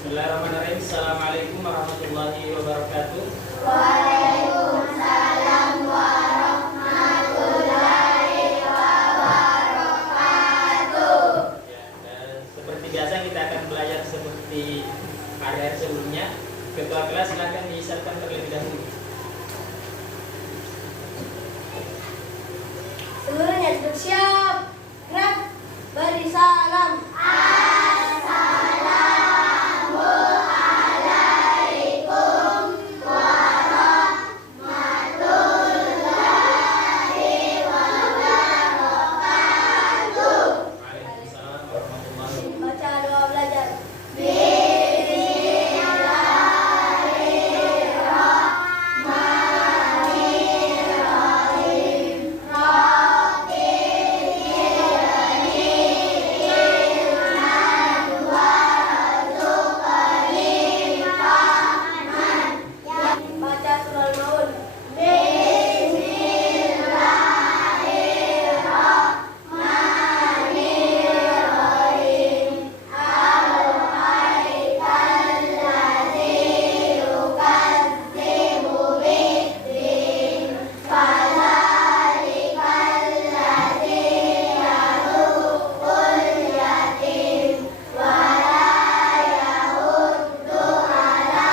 Bismillahirrahmanirrahim. Assalamualaikum warahmatullahi wabarakatuh. Waalaikumsalam warahmatullahi wabarakatuh. Ya, seperti biasa kita akan belajar seperti hari-hari sebelumnya. Ketua kelas silakan diisyaratkan terlebih dahulu. Seluruhnya duduk siap. Gerak. Beri salam. Assalamualaikum warahmatullahi wabarakatuh. Waalaikumsalam warahmatullahi wabarakatuh. Baca doa belajar. Baca surah Al-Maun. Bismillahirrahmanirrahim. Aro'aitalladzi yukadzibu biddin. Fadzalikalladzi yaduqqul yatim. Wala yahuddu ala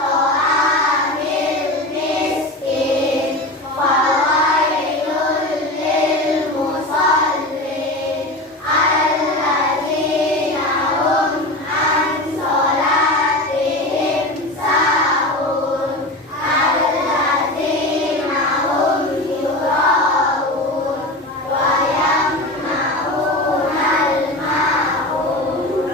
ta'amil miskin. Fawailul lil musallin alladzina hum an sholatihim sahun alladzina hum yura'un wa yamna'unal ma'un.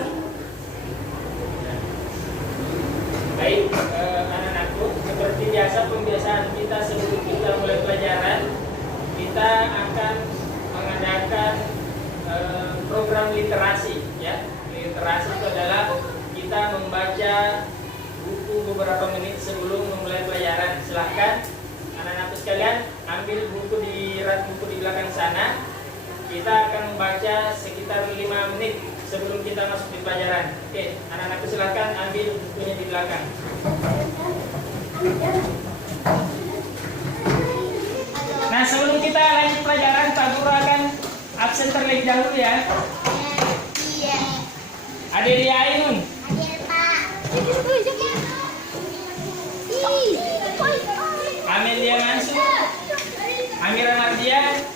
Baik, anak-anakku, seperti biasa pembiasaan kita sebelum kita mulai pelajaran, kita akan mengadakan program literasi, ya. Literasi itu adalah kita membaca buku beberapa menit sebelum memulai pelajaran. Silahkan anak-anakku sekalian ambil buku di rak buku di belakang sana. Kita akan membaca sekitar 5 menit sebelum kita masuk di pelajaran. Oke, anak-anakku silahkan ambil bukunya di belakang. Nah, sebelum kita lanjut pelajaran, Pak Guru akan absen terlebih dahulu ya. Iya. Adelia Ainun, Hadir, Pak. Amelia Mansur, Amira Mardian,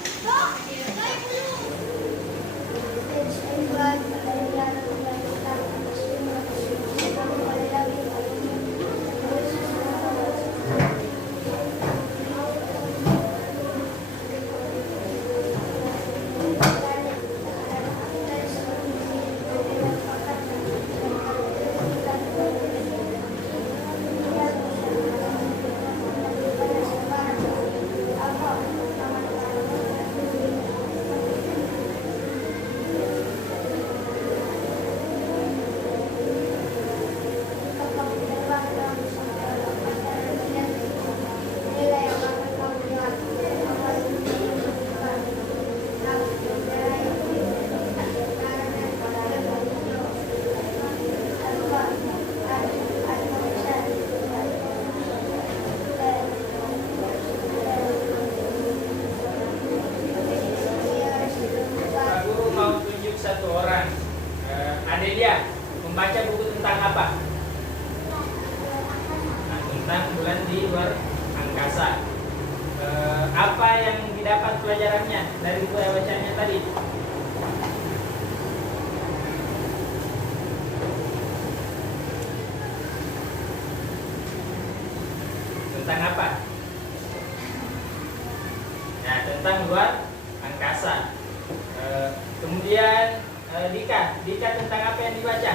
Pak Guru mau tunjuk satu orang. Adelia, membaca buku tentang apa? Nah, tentang bulan di luar angkasa. Apa yang didapat pelajarannya dari buku bacaannya tadi? Tentang apa? Nah, tentang luar angkasa. Kemudian Dika tentang apa yang dibaca?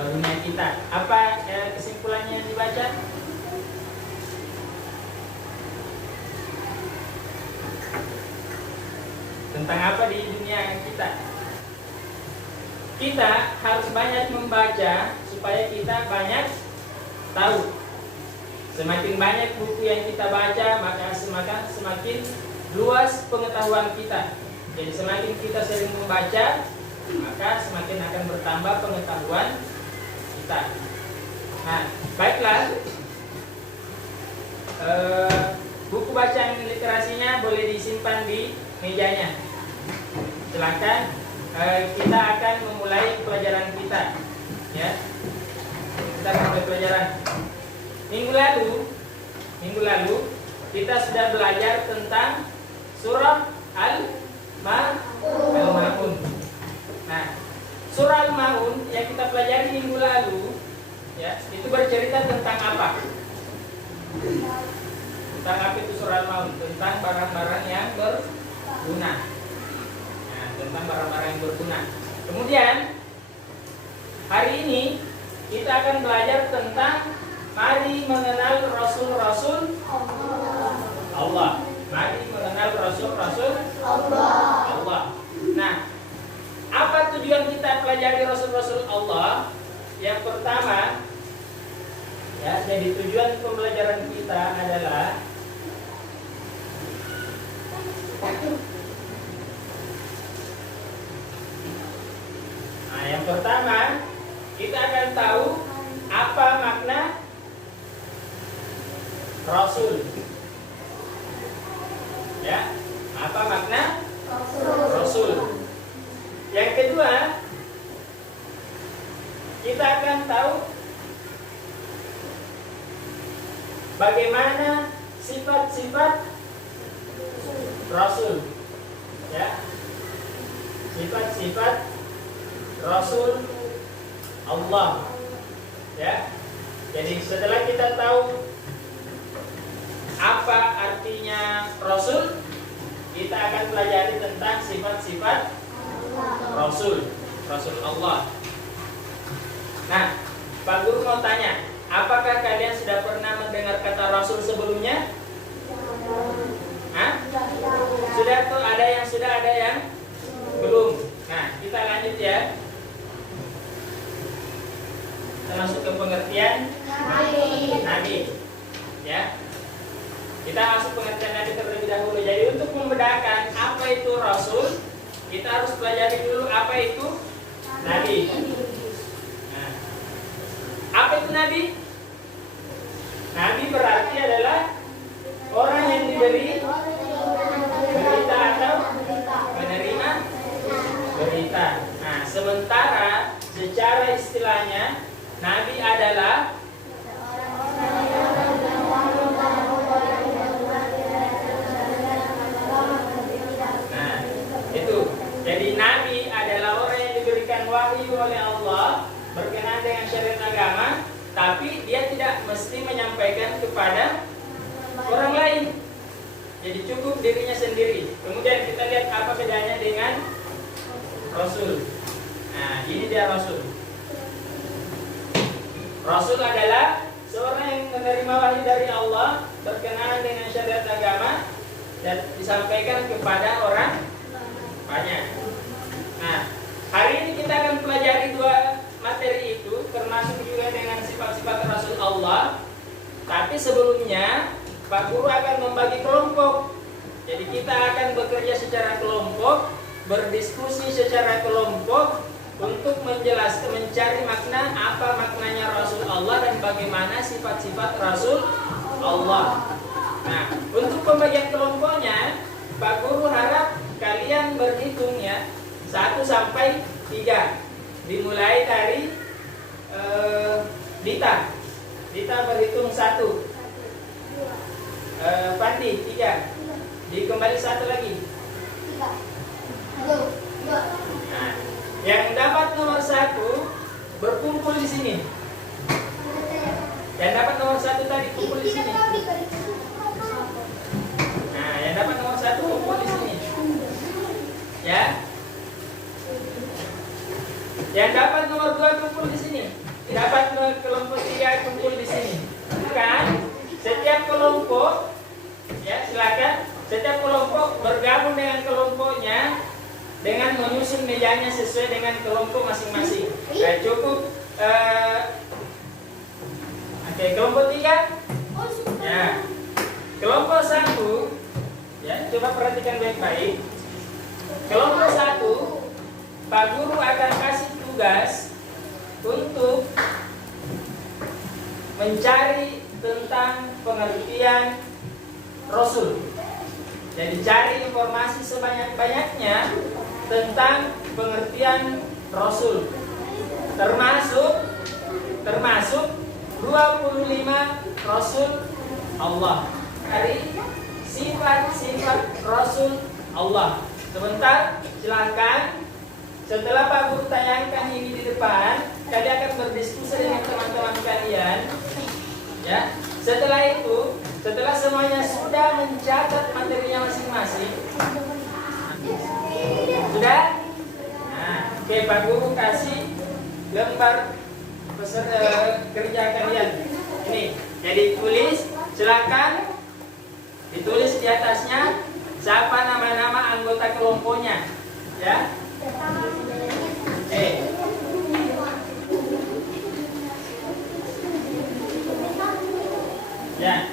Dunia kita. Apa kesimpulannya yang dibaca? Tentang apa di dunia kita? Kita harus banyak membaca supaya kita banyak tahu. Semakin banyak buku yang kita baca, maka semakin luas pengetahuan kita. Jadi semakin kita sering membaca, maka semakin akan bertambah pengetahuan kita. kita. Nah, baiklah. Buku bacaan literasinya boleh disimpan di mejanya. Silakan. Kita akan memulai pelajaran kita. Ya, kita akan mulai pelajaran. Minggu lalu kita sudah belajar tentang surah Al-Maun. Nah, surah Al-Maun yang kita pelajari minggu lalu, ya, itu bercerita tentang apa? Tentang apa itu surah Al-Maun? Tentang barang-barang yang berguna. Nah, tentang barang-barang yang berguna. Kemudian hari ini kita akan belajar tentang mari mengenal Rasul-Rasul Allah. Mari mengenal Rasul-Rasul Allah. Nah, apa tujuan kita pelajari Rasul-Rasul Allah? Yang pertama, ya, jadi tujuan pembelajaran kita adalah yang pertama kita akan tahu apa makna Rasul. Ya, apa makna Rasul? Yang kedua, kita akan tahu bagaimana sifat-sifat Rasul. Ya, sifat-sifat Rasul Allah. Ya, jadi setelah kita tahu apa artinya Rasul, kita akan pelajari tentang sifat-sifat Rasul Allah. Nah, Pak Guru mau tanya, apakah kalian sudah pernah mendengar kata Rasul sebelumnya? Hah? Sudah tuh, ada yang sudah, ada yang belum. Nah, kita lanjut ya. Kita masuk ke pengertian Nabi. Ya. Kita masuk pengertian Nabi terlebih dahulu. Jadi untuk membedakan apa itu Rasul, kita harus pelajari dulu apa itu Nabi. Nah, apa itu Nabi? Nabi berarti adalah orang yang diberi berita atau menerima berita. Nah, sementara secara istilahnya Nabi adalah jadi Nabi adalah orang yang diberikan wahyu oleh Allah berkenaan dengan syariat agama, tapi dia tidak mesti menyampaikan kepada orang lain. Jadi cukup dirinya sendiri. Kemudian kita lihat apa bedanya dengan Rasul. Nah, ini dia Rasul. Rasul adalah seorang yang menerima wahyu dari Allah berkenaan dengan syariat agama dan disampaikan kepada orang banyak. Nah, hari ini kita akan pelajari dua materi itu, termasuk juga dengan sifat-sifat Rasul Allah. Tapi sebelumnya, Pak Guru akan membagi kelompok. Jadi kita akan bekerja secara kelompok, berdiskusi secara kelompok untuk menjelaskan, mencari makna apa maknanya Rasul Allah dan bagaimana sifat-sifat Rasul Allah. Nah, untuk pembagian kelompoknya, Pak Guru harap kalian berhitung ya 1 sampai 3. Dimulai dari Dita. Dita berhitung 1. Pandi 3. Dikembali 1 lagi. 3. Nah, yang dapat nomor 1 berkumpul di sini. Yang dapat nomor 1 tadi kumpul di sini. Nah, yang dapat nomor 1 kumpul di sini. Ya. Yang dapat nomor 2 kumpul di sini. Dapat kelompok 3 kumpul di sini. Kan? Setiap kelompok, ya silakan. Setiap kelompok bergabung dengan kelompoknya dengan menyusun mejanya sesuai dengan kelompok masing-masing. Cukup. Oke, kelompok 3. Ya. Kelompok 1. Ya, coba perhatikan baik-baik. Kelompok 1, Pak Guru akan kasih tugas untuk mencari tentang pengertian Rasul. Jadi cari informasi sebanyak-banyaknya tentang pengertian Rasul. Termasuk 25 Rasul Allah. Dari sifat-sifat Rasul Allah. Sebentar, silakan. Setelah Pak Guru tayangkan ini di depan, kalian akan berdiskusi dengan teman-teman kalian. Ya. Setelah itu, setelah semuanya sudah mencatat materinya masing-masing, sudah? Nah, oke, Pak Guru kasih lembar kerja kalian. Ini, jadi tulis, silakan ditulis di atasnya siapa nama-nama anggota kelompoknya, ya. Ya,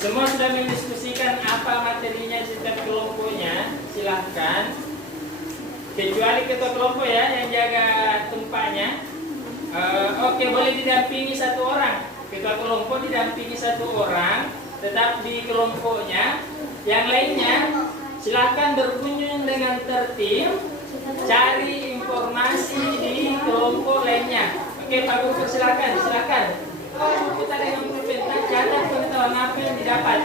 semua sudah mendiskusikan apa materinya setiap kelompoknya. Silahkan, kecuali ketua kelompok ya yang jaga tempatnya. Oke, boleh didampingi satu orang. Ketua kelompok didampingi satu orang, tetap di kelompoknya. Yang lainnya silahkan berkunjung dengan tertib, cari informasi di kelompok lainnya. Oke, Pak Guru silakan. Kalau kita dengan pulpen, catat pengetahuan apa yang didapat.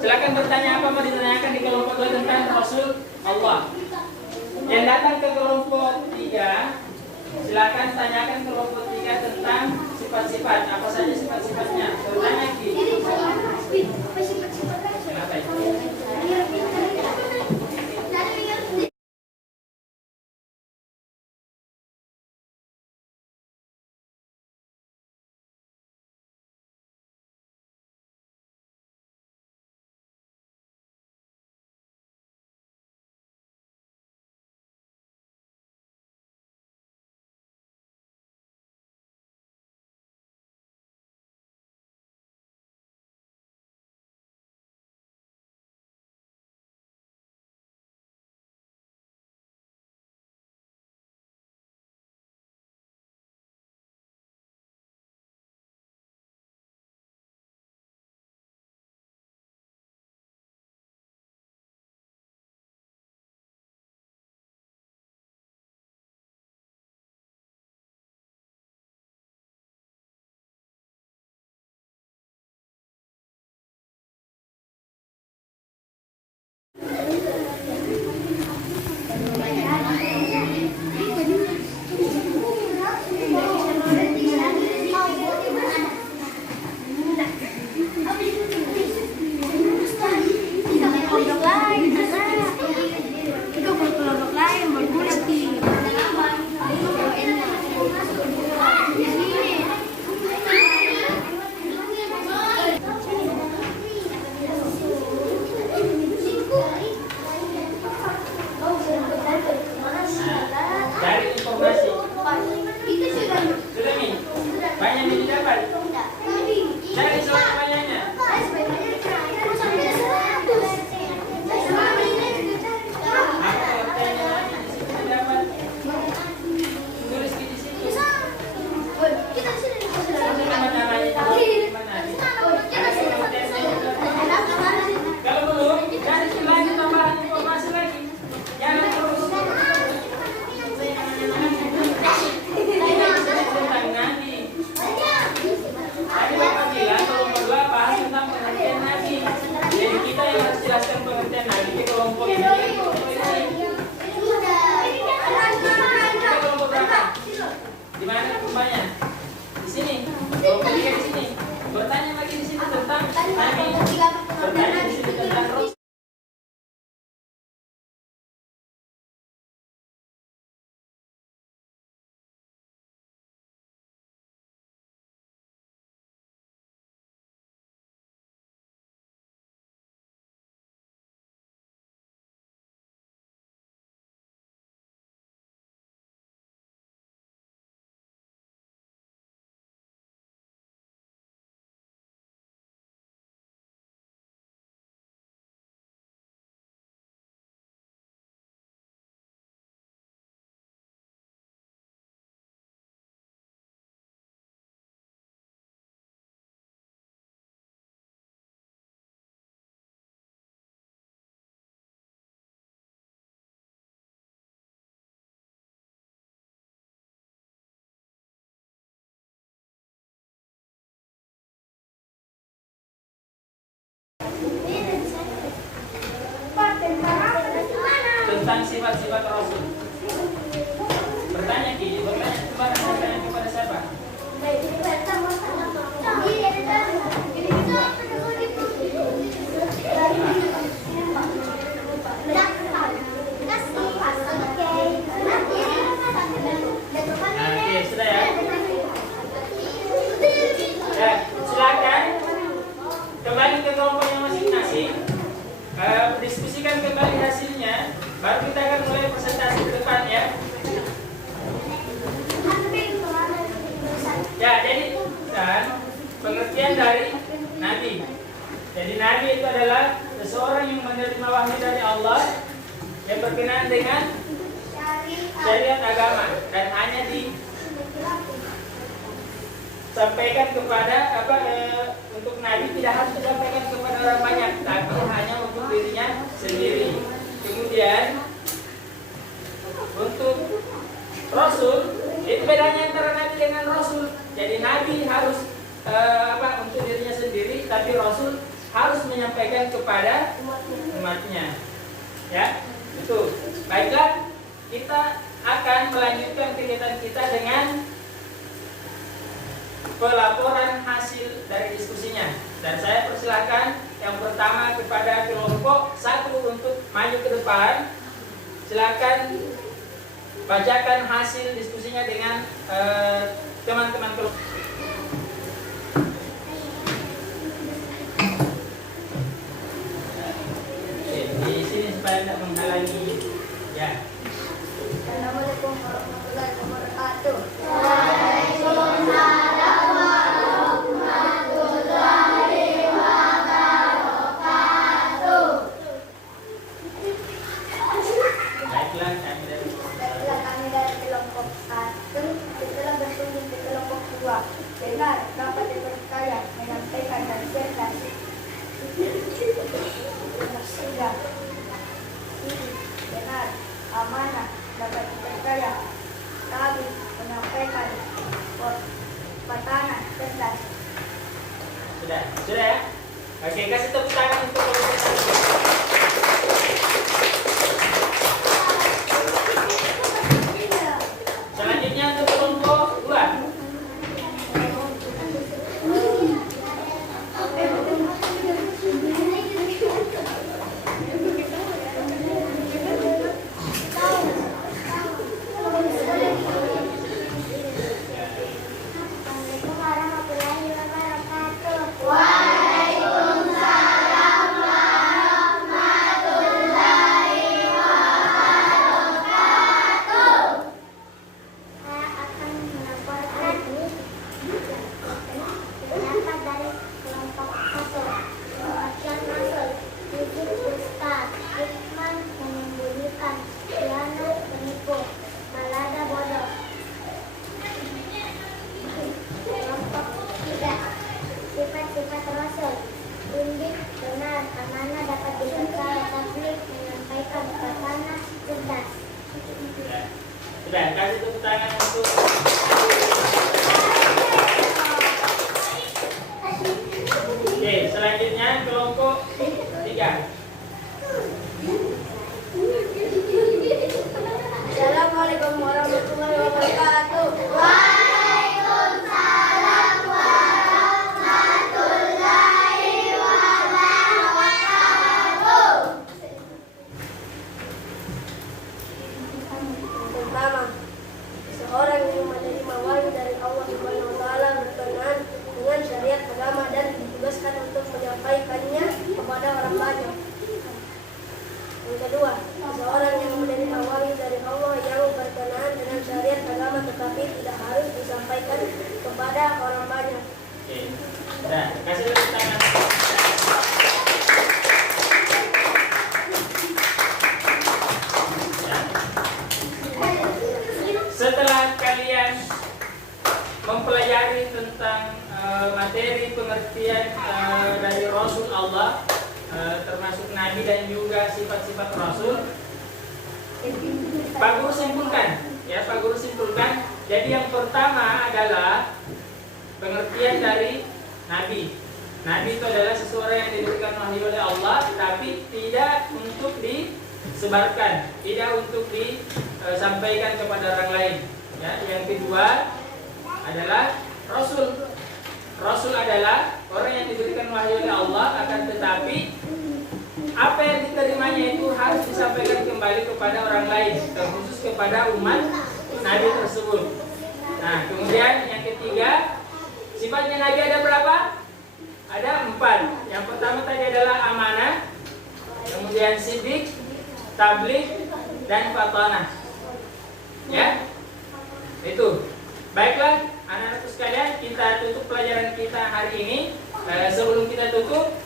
Silakan bertanya apa mau ditanyakan di kelompok 2 tentang Rasul Allah. Yang datang ke kelompok 3, silakan tanyakan kelompok 3 tentang sifat-sifat. Apa saja sifat-sifatnya? Bertanya Ki. Kenapa itu? bertanya lagi di sini tentang Nabi. Bertanya di sini tentang Rasul. Tentang sifat-sifat Rasul. Bertanya kepada siapa? Oke, sudah ya. Ya, silakan kembali ke kelompoknya masing-masing. Diskusikan kembali hasilnya. Baru kita akan mulai presentasi ke depan ya. Ya, jadi dan pengertian dari Nabi. Jadi Nabi itu adalah seseorang yang menerima wahyu dari Allah yang berkenaan dengan syariat agama dan hanya disampaikan kepada untuk Nabi tidak harus disampaikan kepada orang banyak, tapi hanya untuk dirinya sendiri. Kemudian untuk Rasul itu bedanya antara Nabi dengan Rasul. Jadi Nabi harus untuk dirinya sendiri, tapi Rasul harus menyampaikan kepada umatnya. Ya, itu. Baiklah, kita akan melanjutkan kegiatan kita dengan pelaporan hasil dari diskusinya. Dan saya persilahkan yang pertama kepada kelompok 1 untuk maju ke depan. Silakan bacakan hasil diskusinya dengan teman-teman kelompok. Di sini supaya tidak menghalangi. Ya. Assalamualaikum warahmatullahi wabarakatuh. Baiklah, kami dari kelompok 1 setelah berkunjung ke kelompok 2. Benar, dapat dipercaya menyampaikan dan cerdas. Sudah. Benar, amanah dapat dipercaya. Kami menyampaikan pertanyaan cerdas. Sudah ya. Oke, kasih tepuk tangan untuk kelompok 1. Selanjutnya untuk kelompok 2. Assalamualaikum warahmatullahi wabarakatuh. Saya akan melaporkan pendapat dari kelompok 1. Pengertian Rasul, wujud Ustaz, hikman menyembunyikan, khianat penipu, balada bodoh. Kelompok 3. Sifat-sifat Rasul, undip, benar, amanah dapat dipercaya, tabligh, menyampaikan pesan cerdas. Sudah, kasih tepuk tangan untuk Oke, selanjutnya kelompok 3. Assalamualaikum warahmatullahi wabarakatuh. Nah, kasih tepuk tangan. Setelah kalian mempelajari tentang materi pengertian dari Rasul Allah, termasuk Nabi dan juga sifat-sifat Rasul, Pak Guru simpulkan, ya Pak Guru simpulkan. Jadi yang pertama adalah pengertian dari Nabi. Nabi itu adalah seseorang yang diberikan wahyu oleh Allah, tapi tidak untuk disebarkan, tidak untuk disampaikan kepada orang lain. Ya, yang kedua adalah Rasul. Rasul adalah orang yang diberikan wahyu oleh Allah, akan tetapi apa yang diterimanya itu harus disampaikan kembali kepada orang lain, terkhusus kepada umat Nabi tersebut. Nah, kemudian yang ketiga, sifatnya Nabi ada berapa? Ada 4. Yang pertama tadi adalah amanah, kemudian siddiq, tabligh, dan fatanah. Ya, itu. Baiklah, anak-anak sekalian, kita tutup pelajaran kita hari ini. Sebelum kita tutup,